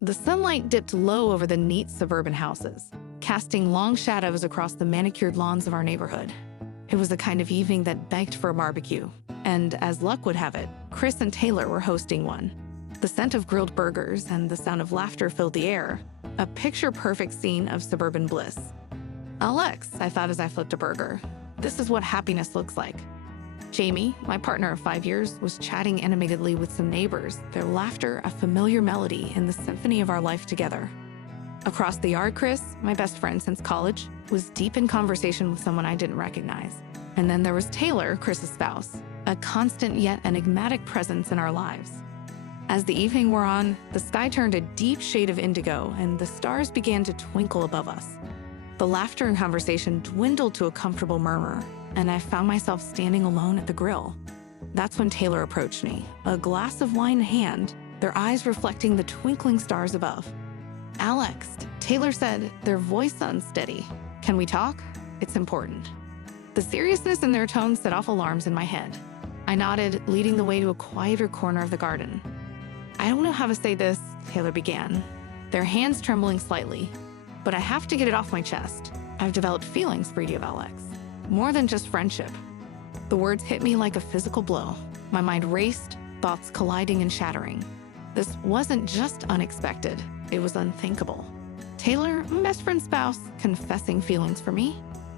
The sunlight dipped low over the neat suburban houses, casting long shadows across the manicured lawns of our neighborhood. It was the kind of evening that begged for a barbecue, and as luck would have it, Chris and Taylor were hosting one. The scent of grilled burgers and the sound of laughter filled the air, a picture-perfect scene of suburban bliss. Alex, I thought as I flipped a burger, this is what happiness looks like. Jamie, my partner of 5 years, was chatting animatedly with some neighbors, their laughter a familiar melody in the symphony of our life together. Across the yard, Chris, my best friend since college, was deep in conversation with someone I didn't recognize. And then there was Taylor, Chris's spouse, a constant yet enigmatic presence in our lives. As the evening wore on, the sky turned a deep shade of indigo and the stars began to twinkle above us. The laughter and conversation dwindled to a comfortable murmur, and I found myself standing alone at the grill. That's when Taylor approached me, a glass of wine in hand, their eyes reflecting the twinkling stars above. "Alex," Taylor said, their voice unsteady. "Can we talk? It's important." The seriousness in their tone set off alarms in my head. I nodded, leading the way to a quieter corner of the garden. "I don't know how to say this," Taylor began, their hands trembling slightly, "but I have to get it off my chest. I've developed feelings for you, Alex. More than just friendship." The words hit me like a physical blow. My mind raced, thoughts colliding and shattering. This wasn't just unexpected, it was unthinkable. Taylor, my best friend's spouse, confessing feelings for me?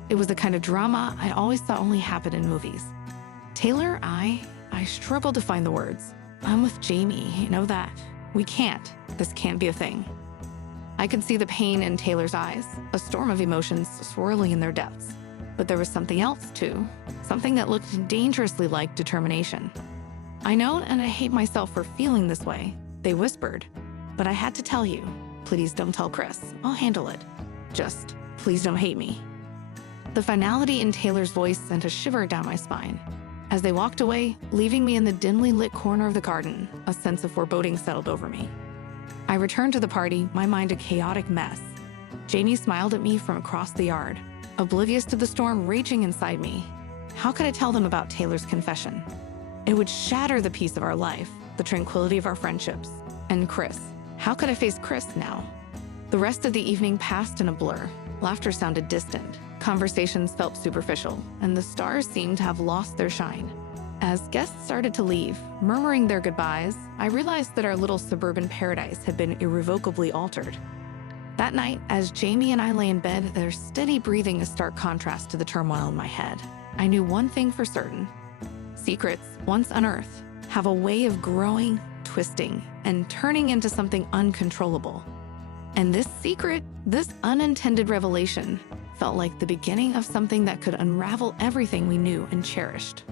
It was the kind of drama I always thought only happened in movies. Taylor, I struggled to find the words. "I'm with Jamie, you know that. We can't. This can't be a thing." I could see the pain in Taylor's eyes, a storm of emotions swirling in their depths. But there was something else, too. Something that looked dangerously like determination. "I know, and I hate myself for feeling this way," they whispered. "But I had to tell you. Please don't tell Chris. I'll handle it. Just, please don't hate me." The finality in Taylor's voice sent a shiver down my spine. As they walked away, leaving me in the dimly lit corner of the garden, a sense of foreboding settled over me. I returned to the party, my mind a chaotic mess. Jamie smiled at me from across the yard, oblivious to the storm raging inside me. How could I tell them about Taylor's confession? It would shatter the peace of our life, the tranquility of our friendships. And Chris, how could I face Chris now? The rest of the evening passed in a blur. Laughter sounded distant, conversations felt superficial, and the stars seemed to have lost their shine. As guests started to leave, murmuring their goodbyes, I realized that our little suburban paradise had been irrevocably altered. That night, as Jamie and I lay in bed, their steady breathing a stark contrast to the turmoil in my head. I knew one thing for certain. Secrets, once unearthed, have a way of growing, twisting, and turning into something uncontrollable. And this secret, this unintended revelation, felt like the beginning of something that could unravel everything we knew and cherished.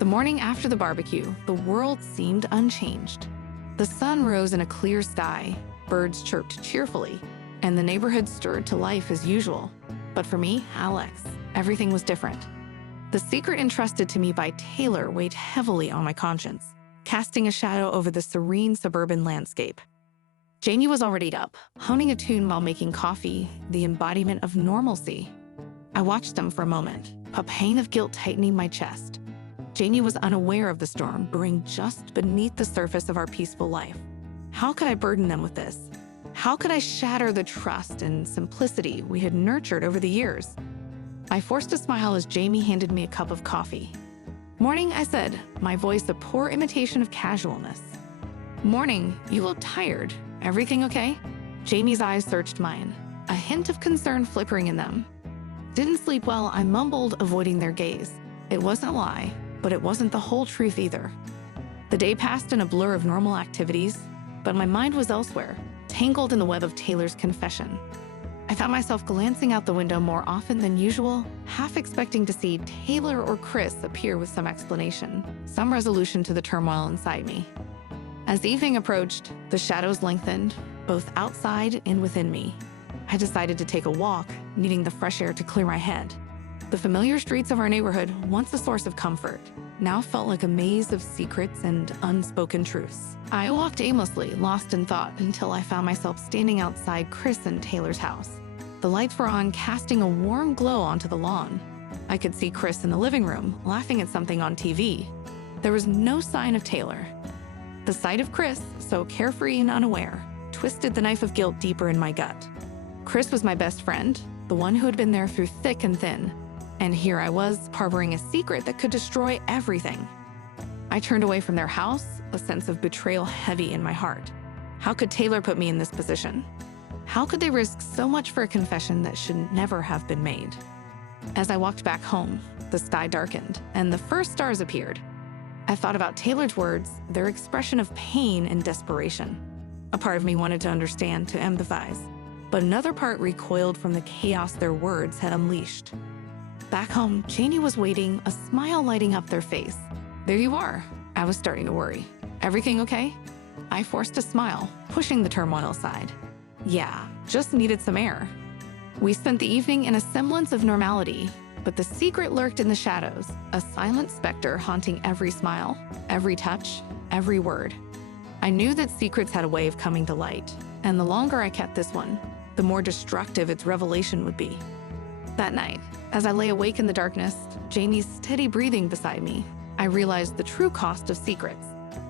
The morning after the barbecue, the world seemed unchanged. The sun rose in a clear sky, birds chirped cheerfully, and the neighborhood stirred to life as usual. But for me, Alex, everything was different. The secret entrusted to me by Taylor weighed heavily on my conscience, casting a shadow over the serene suburban landscape. Jamie was already up, honing a tune while making coffee, the embodiment of normalcy. I watched them for a moment, a pain of guilt tightening my chest. Jamie was unaware of the storm brewing just beneath the surface of our peaceful life. How could I burden them with this? How could I shatter the trust and simplicity we had nurtured over the years? I forced a smile as Jamie handed me a cup of coffee. "Morning," I said, my voice a poor imitation of casualness. "Morning, you look tired. Everything okay?" Jamie's eyes searched mine, a hint of concern flickering in them. "Didn't sleep well," I mumbled, avoiding their gaze. It wasn't a lie, but it wasn't the whole truth either. The day passed in a blur of normal activities, but my mind was elsewhere, tangled in the web of Taylor's confession. I found myself glancing out the window more often than usual, half expecting to see Taylor or Chris appear with some explanation, some resolution to the turmoil inside me. As the evening approached, the shadows lengthened, both outside and within me. I decided to take a walk, needing the fresh air to clear my head. The familiar streets of our neighborhood, once a source of comfort, now felt like a maze of secrets and unspoken truths. I walked aimlessly, lost in thought, until I found myself standing outside Chris and Taylor's house. The lights were on, casting a warm glow onto the lawn. I could see Chris in the living room, laughing at something on TV. There was no sign of Taylor. The sight of Chris, so carefree and unaware, twisted the knife of guilt deeper in my gut. Chris was my best friend, the one who had been there through thick and thin. And here I was, harboring a secret that could destroy everything. I turned away from their house, a sense of betrayal heavy in my heart. How could Taylor put me in this position? How could they risk so much for a confession that should never have been made? As I walked back home, the sky darkened, and the first stars appeared. I thought about Taylor's words, their expression of pain and desperation. A part of me wanted to understand, to empathize, but another part recoiled from the chaos their words had unleashed. Back home, Janie was waiting, a smile lighting up their face. "There you are." I was starting to worry. "Everything okay?" I forced a smile, pushing the turmoil aside. "Yeah, just needed some air." We spent the evening in a semblance of normality, but the secret lurked in the shadows, a silent specter haunting every smile, every touch, every word. I knew that secrets had a way of coming to light, and the longer I kept this one, the more destructive its revelation would be. That night, as I lay awake in the darkness, Jamie's steady breathing beside me, I realized the true cost of secrets.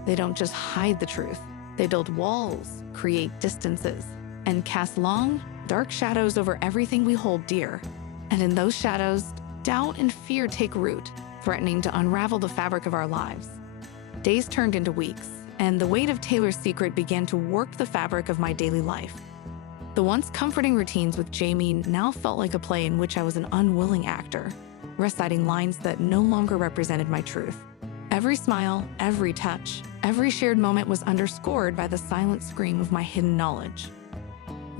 They don't just hide the truth. They build walls, create distances, and cast long, dark shadows over everything we hold dear. And in those shadows, doubt and fear take root, threatening to unravel the fabric of our lives. Days turned into weeks, and the weight of Taylor's secret began to warp the fabric of my daily life. The once comforting routines with Jamie now felt like a play in which I was an unwilling actor, reciting lines that no longer represented my truth. Every smile, every touch, every shared moment was underscored by the silent scream of my hidden knowledge.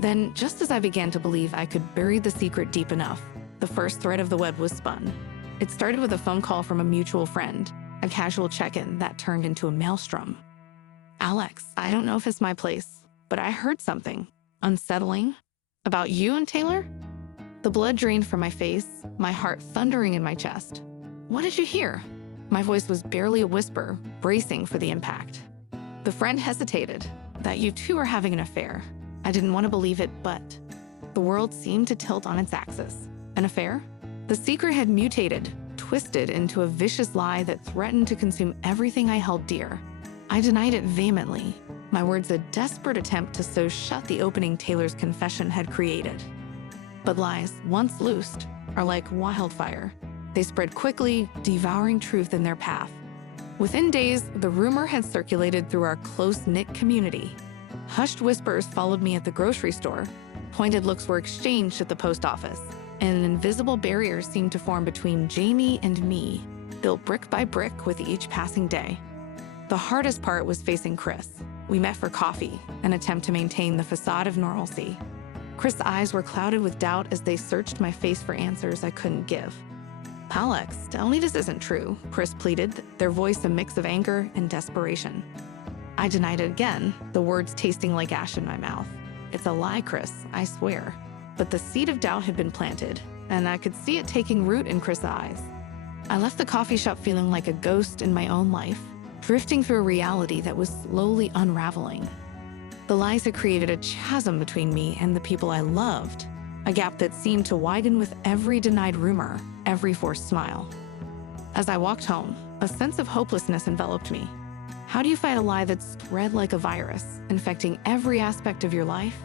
Then, just as I began to believe I could bury the secret deep enough, the first thread of the web was spun. It started with a phone call from a mutual friend, a casual check-in that turned into a maelstrom. "Alex, I don't know if it's my place, but I heard something unsettling about you and Taylor." The blood drained from my face, my heart thundering in my chest. "What did you hear?" My voice was barely a whisper, bracing for the impact. The friend hesitated. "That you two are having an affair." I didn't want to believe it, but the world seemed to tilt on its axis. An affair? The secret had mutated, twisted into a vicious lie that threatened to consume everything I held dear. I denied it vehemently, my words a desperate attempt to sew shut the opening Taylor's confession had created. But lies, once loosed, are like wildfire. They spread quickly, devouring truth in their path. Within days, the rumor had circulated through our close-knit community. Hushed whispers followed me at the grocery store. Pointed looks were exchanged at the post office, and an invisible barrier seemed to form between Jamie and me, built brick by brick with each passing day. The hardest part was facing Chris. We met for coffee, an attempt to maintain the facade of normalcy. Chris' eyes were clouded with doubt as they searched my face for answers I couldn't give. "Alex, tell me this isn't true," Chris pleaded, their voice a mix of anger and desperation. I denied it again, the words tasting like ash in my mouth. "It's a lie, Chris, I swear." But the seed of doubt had been planted, and I could see it taking root in Chris' eyes. I left the coffee shop feeling like a ghost in my own life, drifting through a reality that was slowly unraveling. The lies had created a chasm between me and the people I loved, a gap that seemed to widen with every denied rumor, every forced smile. As I walked home, a sense of hopelessness enveloped me. How do you fight a lie that's spread like a virus, infecting every aspect of your life?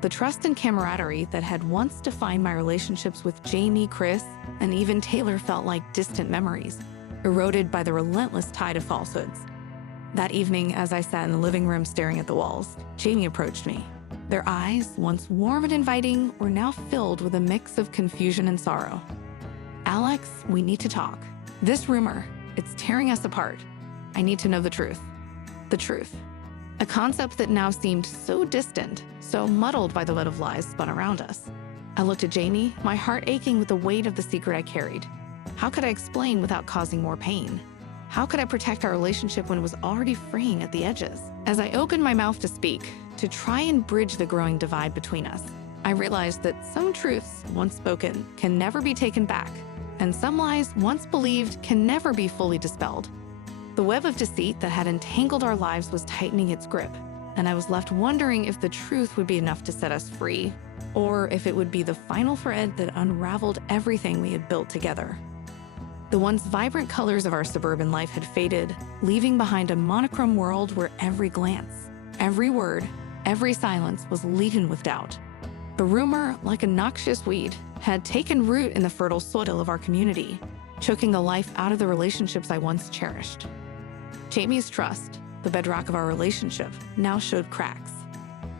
The trust and camaraderie that had once defined my relationships with Jamie, Chris, and even Taylor felt like distant memories, eroded by the relentless tide of falsehoods. That evening, as I sat in the living room staring at the walls, Jamie approached me. Their eyes, once warm and inviting, were now filled with a mix of confusion and sorrow. "Alex, we need to talk. This rumor, it's tearing us apart. I need to know the truth." The truth. A concept that now seemed so distant, so muddled by the web of lies spun around us. I looked at Jamie, my heart aching with the weight of the secret I carried. How could I explain without causing more pain? How could I protect our relationship when it was already fraying at the edges? As I opened my mouth to speak, to try and bridge the growing divide between us, I realized that some truths, once spoken, can never be taken back, and some lies, once believed, can never be fully dispelled. The web of deceit that had entangled our lives was tightening its grip, and I was left wondering if the truth would be enough to set us free, or if it would be the final thread that unraveled everything we had built together. The once vibrant colors of our suburban life had faded, leaving behind a monochrome world where every glance, every word, Every silence was laden with doubt. The rumor, like a noxious weed, had taken root in the fertile soil of our community, choking the life out of the relationships I once cherished. Jamie's trust, the bedrock of our relationship, now showed cracks.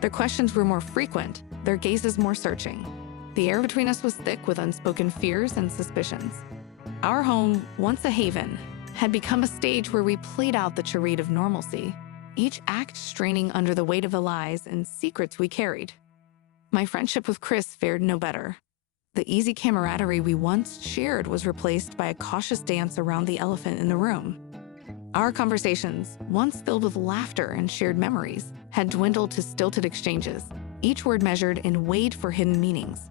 Their questions were more frequent, their gazes more searching. The air between us was thick with unspoken fears and suspicions. Our home, once a haven, had become a stage where we played out the charade of normalcy, each act straining under the weight of the lies and secrets we carried. My friendship with Chris fared no better. The easy camaraderie we once shared was replaced by a cautious dance around the elephant in the room. Our conversations, once filled with laughter and shared memories, had dwindled to stilted exchanges, each word measured and weighed for hidden meanings.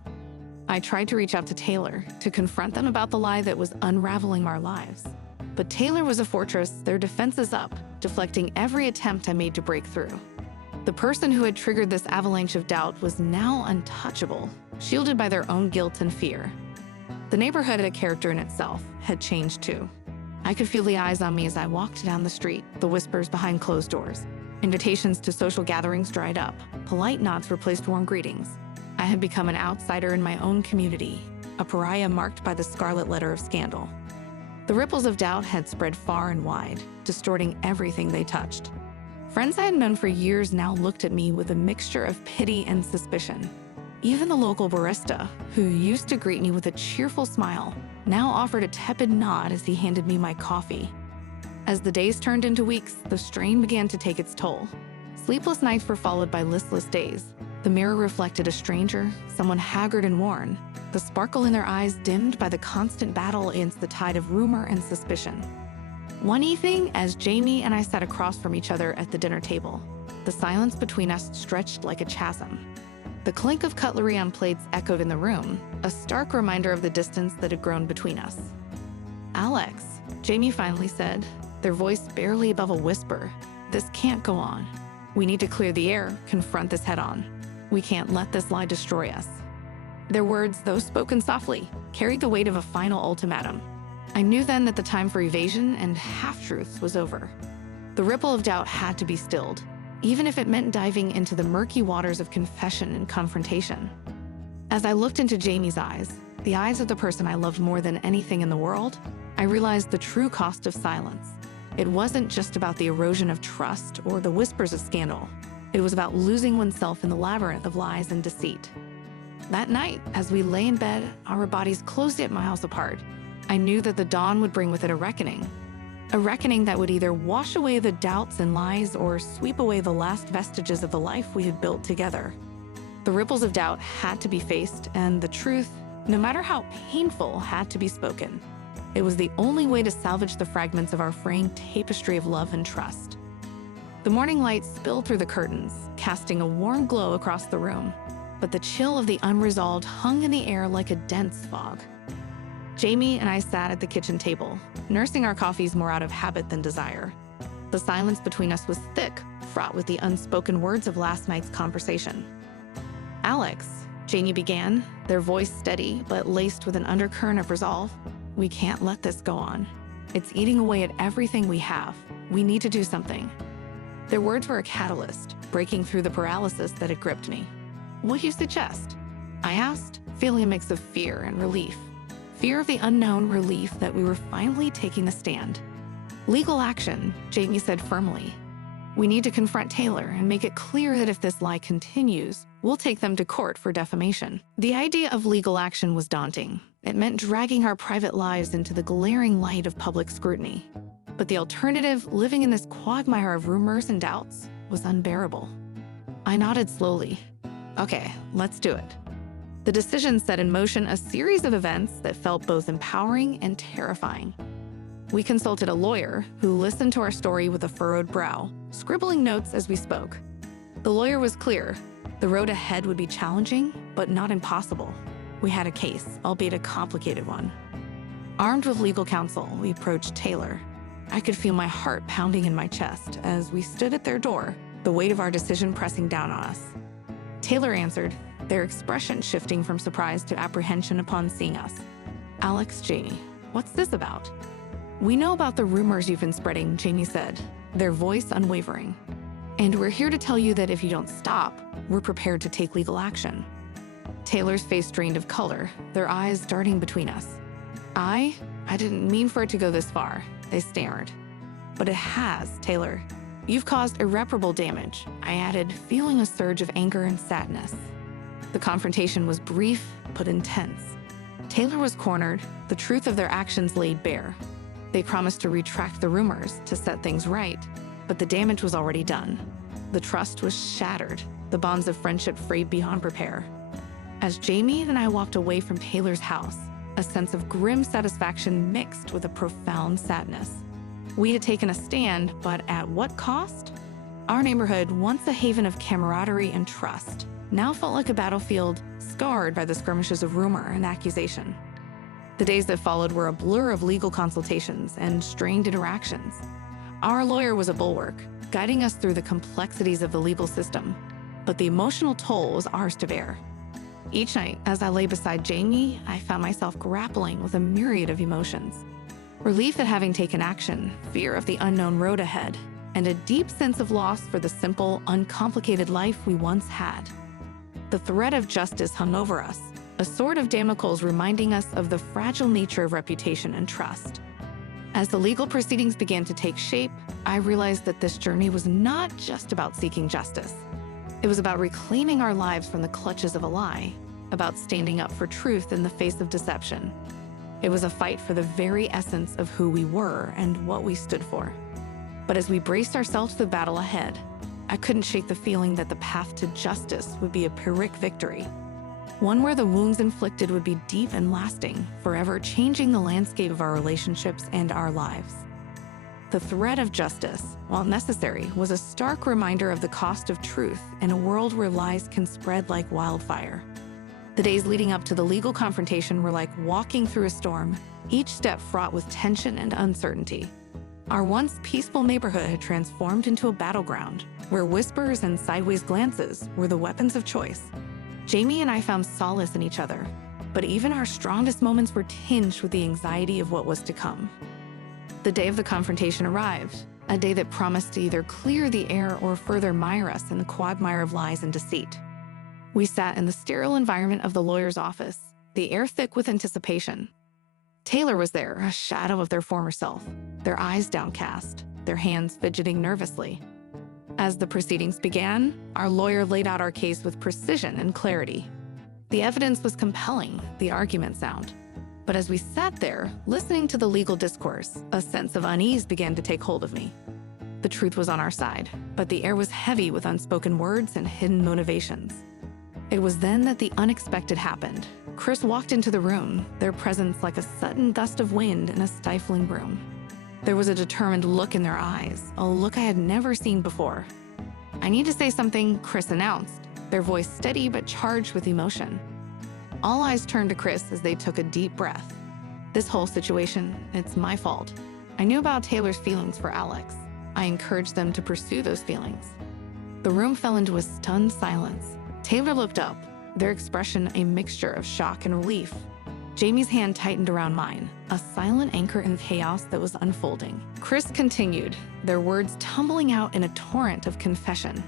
I tried to reach out to Taylor to confront them about the lie that was unraveling our lives. But Taylor was a fortress, their defenses up, deflecting every attempt I made to break through. The person who had triggered this avalanche of doubt was now untouchable, shielded by their own guilt and fear. The neighborhood, a character in itself, had changed too. I could feel the eyes on me as I walked down the street, the whispers behind closed doors. Invitations to social gatherings dried up, polite nods replaced warm greetings. I had become an outsider in my own community, a pariah marked by the scarlet letter of scandal. The ripples of doubt had spread far and wide, distorting everything they touched. Friends I had known for years now looked at me with a mixture of pity and suspicion. Even the local barista, who used to greet me with a cheerful smile, now offered a tepid nod as he handed me my coffee. As the days turned into weeks, the strain began to take its toll. Sleepless nights were followed by listless days. The mirror reflected a stranger, someone haggard and worn, the sparkle in their eyes dimmed by the constant battle against the tide of rumor and suspicion. One evening, as Jamie and I sat across from each other at the dinner table, the silence between us stretched like a chasm. The clink of cutlery on plates echoed in the room, a stark reminder of the distance that had grown between us. "Alex," Jamie finally said, their voice barely above a whisper, "this can't go on. We need to clear the air, confront this head-on. We can't let this lie destroy us." Their words, though spoken softly, carried the weight of a final ultimatum. I knew then that the time for evasion and half-truths was over. The ripple of doubt had to be stilled, even if it meant diving into the murky waters of confession and confrontation. As I looked into Jamie's eyes, the eyes of the person I loved more than anything in the world, I realized the true cost of silence. It wasn't just about the erosion of trust or the whispers of scandal. It was about losing oneself in the labyrinth of lies and deceit. That night, as we lay in bed, our bodies closed at miles apart, I knew that the dawn would bring with it a reckoning that would either wash away the doubts and lies or sweep away the last vestiges of the life we had built together. The ripples of doubt had to be faced, and the truth, no matter how painful, had to be spoken. It was the only way to salvage the fragments of our fraying tapestry of love and trust. The morning light spilled through the curtains, casting a warm glow across the room, but the chill of the unresolved hung in the air like a dense fog. Jamie and I sat at the kitchen table, nursing our coffees more out of habit than desire. The silence between us was thick, fraught with the unspoken words of last night's conversation. "Alex," Jamie began, their voice steady but laced with an undercurrent of resolve, "we can't let this go on. It's eating away at everything we have. We need to do something." Their words were a catalyst, breaking through the paralysis that had gripped me. "What do you suggest?" I asked, feeling a mix of fear and relief. Fear of the unknown, relief that we were finally taking a stand. "Legal action," Jamie said firmly. "We need to confront Taylor and make it clear that if this lie continues, we'll take them to court for defamation." The idea of legal action was daunting. It meant dragging our private lives into the glaring light of public scrutiny. But the alternative, living in this quagmire of rumors and doubts, was unbearable. I nodded slowly. "Okay, let's do it." The decision set in motion a series of events that felt both empowering and terrifying. We consulted a lawyer who listened to our story with a furrowed brow, scribbling notes as we spoke. The lawyer was clear. The road ahead would be challenging, but not impossible. We had a case, albeit a complicated one. Armed with legal counsel, we approached Taylor. I could feel my heart pounding in my chest as we stood at their door, the weight of our decision pressing down on us. Taylor answered, their expression shifting from surprise to apprehension upon seeing us. "Alex, Jamie, what's this about?" "We know about the rumors you've been spreading," Jamie said, their voice unwavering. And we're here to tell you that if you don't stop, we're prepared to take legal action." Taylor's face drained of color, their eyes darting between us. I didn't mean for it to go this far," they stammered. "But it has, Taylor. You've caused irreparable damage," I added, feeling a surge of anger and sadness. The confrontation was brief but intense. Taylor was cornered, the truth of their actions laid bare. They promised to retract the rumors, to set things right, but the damage was already done. The trust was shattered, the bonds of friendship frayed beyond repair. As Jamie and I walked away from Taylor's house, a sense of grim satisfaction mixed with a profound sadness. We had taken a stand, but at what cost? Our neighborhood, once a haven of camaraderie and trust, now felt like a battlefield scarred by the skirmishes of rumor and accusation. The days that followed were a blur of legal consultations and strained interactions. Our lawyer was a bulwark, guiding us through the complexities of the legal system, but the emotional toll was ours to bear. Each night, as I lay beside Jamie, I found myself grappling with a myriad of emotions. Relief at having taken action, fear of the unknown road ahead, and a deep sense of loss for the simple, uncomplicated life we once had. The thread of justice hung over us, a sword of Damocles reminding us of the fragile nature of reputation and trust. As the legal proceedings began to take shape, I realized that this journey was not just about seeking justice. It was about reclaiming our lives from the clutches of a lie, about standing up for truth in the face of deception. It was a fight for the very essence of who we were and what we stood for. But as we braced ourselves for the battle ahead, I couldn't shake the feeling that the path to justice would be a Pyrrhic victory, one where the wounds inflicted would be deep and lasting, forever changing the landscape of our relationships and our lives. The thread of justice, while necessary, was a stark reminder of the cost of truth in a world where lies can spread like wildfire. The days leading up to the legal confrontation were like walking through a storm, each step fraught with tension and uncertainty. Our once peaceful neighborhood had transformed into a battleground, where whispers and sideways glances were the weapons of choice. Jamie and I found solace in each other, but even our strongest moments were tinged with the anxiety of what was to come. The day of the confrontation arrived, a day that promised to either clear the air or further mire us in the quagmire of lies and deceit. We sat in the sterile environment of the lawyer's office, the air thick with anticipation. Taylor was there, a shadow of their former self, their eyes downcast, their hands fidgeting nervously. As the proceedings began, our lawyer laid out our case with precision and clarity. The evidence was compelling, the argument sound. But as we sat there, listening to the legal discourse, a sense of unease began to take hold of me. The truth was on our side, but the air was heavy with unspoken words and hidden motivations. It was then that the unexpected happened. Chris walked into the room, their presence like a sudden gust of wind in a stifling room. There was a determined look in their eyes, a look I had never seen before. "I need to say something," Chris announced, their voice steady but charged with emotion. All eyes turned to Chris as they took a deep breath. "This whole situation, it's my fault. I knew about Taylor's feelings for Alex. I encouraged them to pursue those feelings." The room fell into a stunned silence. Taylor looked up, their expression a mixture of shock and relief. Jamie's hand tightened around mine, a silent anchor in chaos that was unfolding. Chris continued, their words tumbling out in a torrent of confession.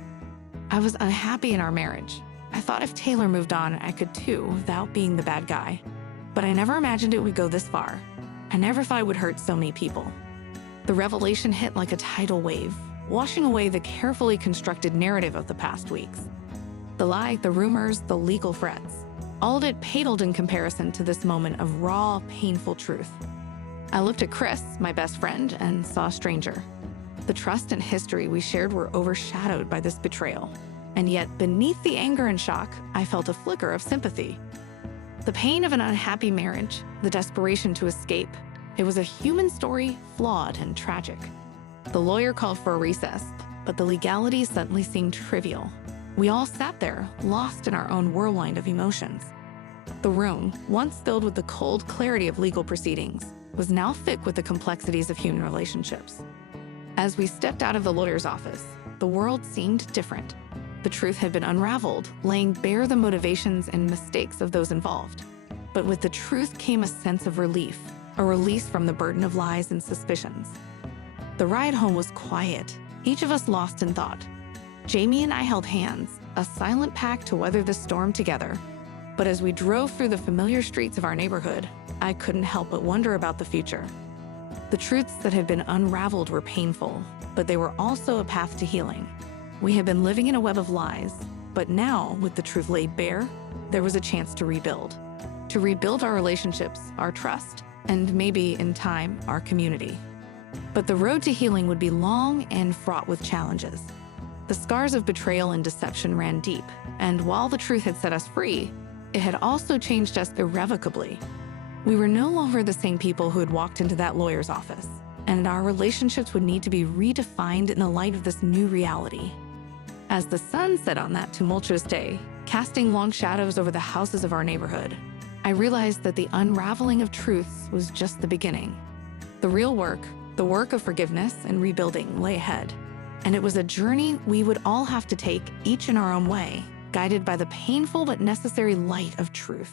"I was unhappy in our marriage. I thought if Taylor moved on, I could too, without being the bad guy. But I never imagined it would go this far. I never thought it would hurt so many people." The revelation hit like a tidal wave, washing away the carefully constructed narrative of the past weeks. The lie, the rumors, the legal threats. All of it paled in comparison to this moment of raw, painful truth. I looked at Chris, my best friend, and saw a stranger. The trust and history we shared were overshadowed by this betrayal. And yet, beneath the anger and shock, I felt a flicker of sympathy. The pain of an unhappy marriage, the desperation to escape. It was a human story, flawed and tragic. The lawyer called for a recess, but the legalities suddenly seemed trivial. We all sat there, lost in our own whirlwind of emotions. The room, once filled with the cold clarity of legal proceedings, was now thick with the complexities of human relationships. As we stepped out of the lawyer's office, the world seemed different. The truth had been unraveled, laying bare the motivations and mistakes of those involved. But with the truth came a sense of relief, a release from the burden of lies and suspicions. The ride home was quiet, each of us lost in thought. Jamie and I held hands, a silent pact to weather the storm together. But as we drove through the familiar streets of our neighborhood, I couldn't help but wonder about the future. The truths that had been unraveled were painful, but they were also a path to healing. We had been living in a web of lies, but now, with the truth laid bare, there was a chance to rebuild. To rebuild our relationships, our trust, and maybe, in time, our community. But the road to healing would be long and fraught with challenges. The scars of betrayal and deception ran deep, and while the truth had set us free, it had also changed us irrevocably. We were no longer the same people who had walked into that lawyer's office, and our relationships would need to be redefined in the light of this new reality. As the sun set on that tumultuous day, casting long shadows over the houses of our neighborhood, I realized that the unraveling of truths was just the beginning. The real work, the work of forgiveness and rebuilding, lay ahead. And it was a journey we would all have to take, each in our own way, guided by the painful but necessary light of truth.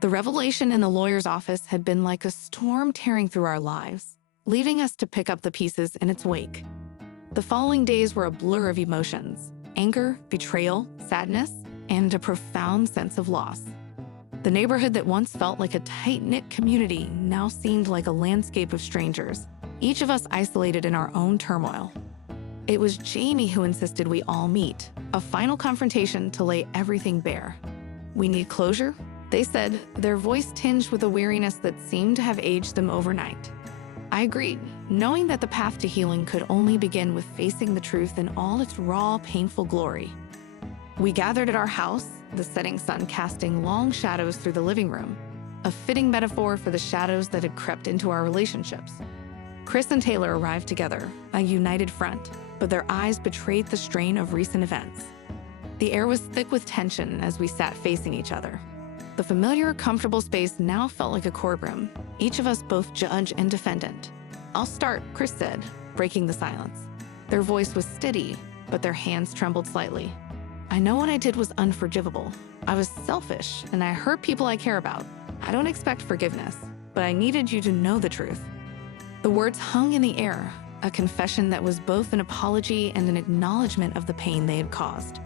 The revelation in the lawyer's office had been like a storm tearing through our lives, leaving us to pick up the pieces in its wake. The following days were a blur of emotions: anger, betrayal, sadness, and a profound sense of loss. The neighborhood that once felt like a tight-knit community now seemed like a landscape of strangers, each of us isolated in our own turmoil. It was Jamie who insisted we all meet, a final confrontation to lay everything bare. "We need closure," they said, their voice tinged with a weariness that seemed to have aged them overnight. I agreed, knowing that the path to healing could only begin with facing the truth in all its raw, painful glory. We gathered at our house, the setting sun casting long shadows through the living room, a fitting metaphor for the shadows that had crept into our relationships. Chris and Taylor arrived together, a united front, but their eyes betrayed the strain of recent events. The air was thick with tension as we sat facing each other. The familiar, comfortable space now felt like a courtroom, each of us both judge and defendant. "I'll start," Chris said, breaking the silence. Their voice was steady, but their hands trembled slightly. "I know what I did was unforgivable. I was selfish, and I hurt people I care about. I don't expect forgiveness, but I needed you to know the truth." The words hung in the air, a confession that was both an apology and an acknowledgement of the pain they had caused.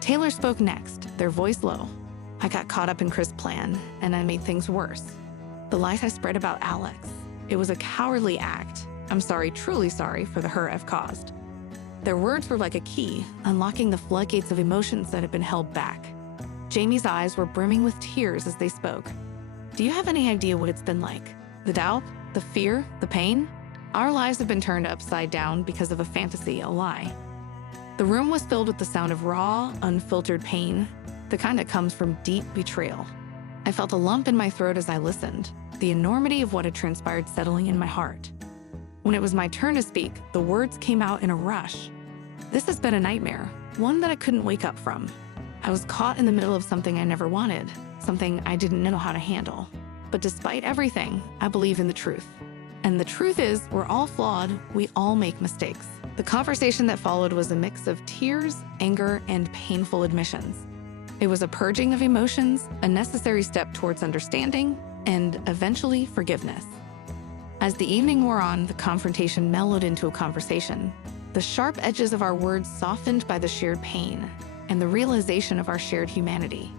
Taylor spoke next, their voice low. "I got caught up in Chris' plan, and I made things worse. The lies I spread about Alex. It was a cowardly act. I'm sorry, truly sorry, for the hurt I've caused." Their words were like a key, unlocking the floodgates of emotions that had been held back. Jamie's eyes were brimming with tears as they spoke. "Do you have any idea what it's been like? The doubt, the fear, the pain? Our lives have been turned upside down because of a fantasy, a lie." The room was filled with the sound of raw, unfiltered pain, the kind that comes from deep betrayal. I felt a lump in my throat as I listened, the enormity of what had transpired settling in my heart. When it was my turn to speak, the words came out in a rush. "This has been a nightmare, one that I couldn't wake up from. I was caught in the middle of something I never wanted, something I didn't know how to handle. But despite everything, I believe in the truth. And the truth is, we're all flawed, we all make mistakes." The conversation that followed was a mix of tears, anger, and painful admissions. It was a purging of emotions, a necessary step towards understanding, and eventually forgiveness. As the evening wore on, the confrontation mellowed into a conversation. The sharp edges of our words softened by the shared pain and the realization of our shared humanity.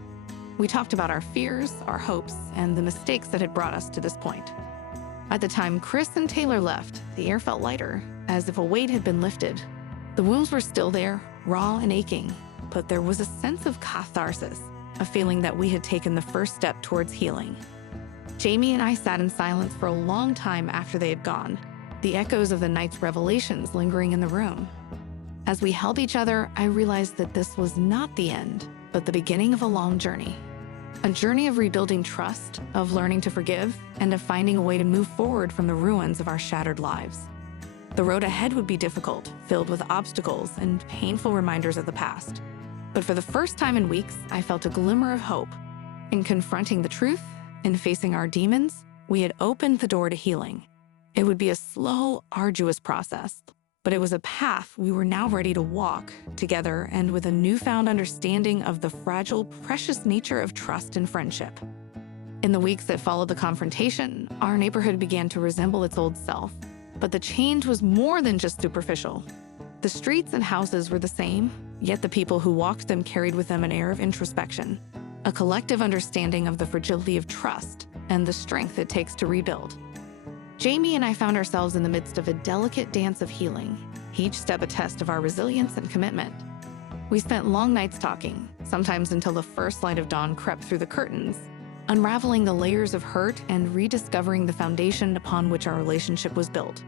We talked about our fears, our hopes, and the mistakes that had brought us to this point. At the time Chris and Taylor left, the air felt lighter, as if a weight had been lifted. The wounds were still there, raw and aching, but there was a sense of catharsis, a feeling that we had taken the first step towards healing. Jamie and I sat in silence for a long time after they had gone, the echoes of the night's revelations lingering in the room. As we held each other, I realized that this was not the end, but the beginning of a long journey. A journey of rebuilding trust, of learning to forgive, and of finding a way to move forward from the ruins of our shattered lives. The road ahead would be difficult, filled with obstacles and painful reminders of the past. But for the first time in weeks, I felt a glimmer of hope. In confronting the truth and facing our demons, we had opened the door to healing. It would be a slow, arduous process, but it was a path we were now ready to walk together, and with a newfound understanding of the fragile, precious nature of trust and friendship. In the weeks that followed the confrontation, our neighborhood began to resemble its old self, but the change was more than just superficial. The streets and houses were the same, yet the people who walked them carried with them an air of introspection, a collective understanding of the fragility of trust and the strength it takes to rebuild. Jamie and I found ourselves in the midst of a delicate dance of healing, each step a test of our resilience and commitment. We spent long nights talking, sometimes until the first light of dawn crept through the curtains, unraveling the layers of hurt and rediscovering the foundation upon which our relationship was built.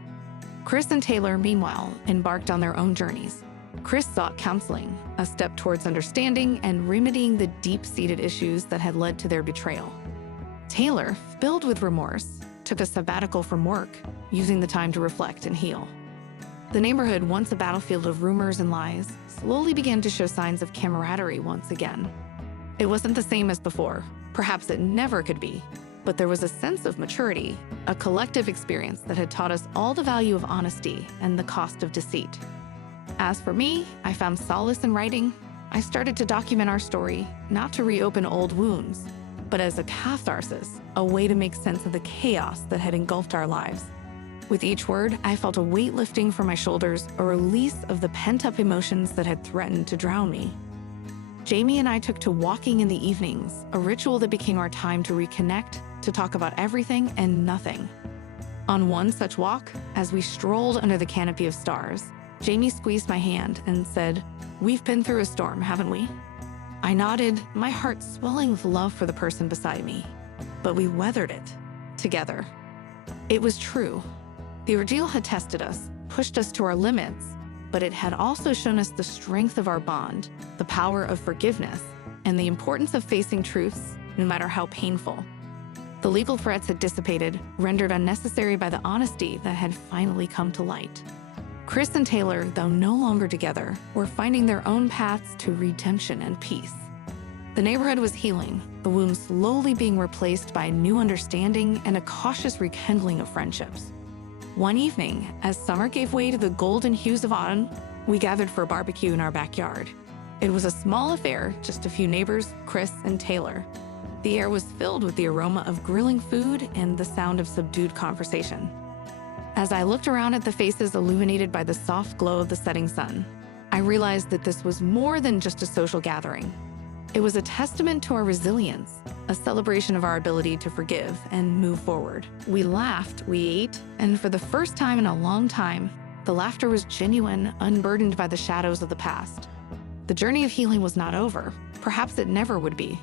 Chris and Taylor, meanwhile, embarked on their own journeys. Chris sought counseling, a step towards understanding and remedying the deep-seated issues that had led to their betrayal. Taylor, filled with remorse, took a sabbatical from work, using the time to reflect and heal. The neighborhood, once a battlefield of rumors and lies, slowly began to show signs of camaraderie once again. It wasn't the same as before, perhaps it never could be, but there was a sense of maturity, a collective experience that had taught us all the value of honesty and the cost of deceit. As for me, I found solace in writing. I started to document our story, not to reopen old wounds, but as a catharsis, a way to make sense of the chaos that had engulfed our lives. With each word, I felt a weight lifting from my shoulders, a release of the pent-up emotions that had threatened to drown me. Jamie and I took to walking in the evenings, a ritual that became our time to reconnect, to talk about everything and nothing. On one such walk, as we strolled under the canopy of stars, Jamie squeezed my hand and said, "We've been through a storm, haven't we?" I nodded, my heart swelling with love for the person beside me. But we weathered it, together. It was true. The ordeal had tested us, pushed us to our limits, but it had also shown us the strength of our bond, the power of forgiveness, and the importance of facing truths, no matter how painful. The legal threats had dissipated, rendered unnecessary by the honesty that had finally come to light. Chris and Taylor, though no longer together, were finding their own paths to redemption and peace. The neighborhood was healing, the wounds slowly being replaced by a new understanding and a cautious rekindling of friendships. One evening, as summer gave way to the golden hues of autumn, we gathered for a barbecue in our backyard. It was a small affair, just a few neighbors, Chris and Taylor. The air was filled with the aroma of grilling food and the sound of subdued conversation. As I looked around at the faces illuminated by the soft glow of the setting sun, I realized that this was more than just a social gathering. It was a testament to our resilience, a celebration of our ability to forgive and move forward. We laughed, we ate, and for the first time in a long time, the laughter was genuine, unburdened by the shadows of the past. The journey of healing was not over. Perhaps it never would be.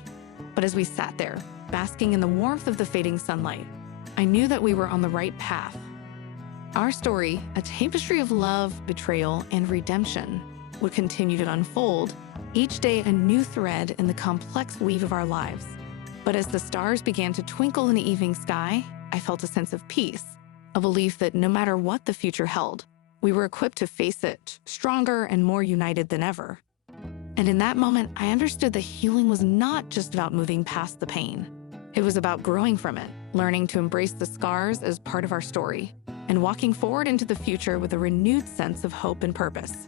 But as we sat there, basking in the warmth of the fading sunlight, I knew that we were on the right path. Our story, a tapestry of love, betrayal, and redemption, would continue to unfold, each day a new thread in the complex weave of our lives. But as the stars began to twinkle in the evening sky, I felt a sense of peace, a belief that no matter what the future held, we were equipped to face it, stronger and more united than ever. And in that moment, I understood that healing was not just about moving past the pain. It was about growing from it, learning to embrace the scars as part of our story, and walking forward into the future with a renewed sense of hope and purpose.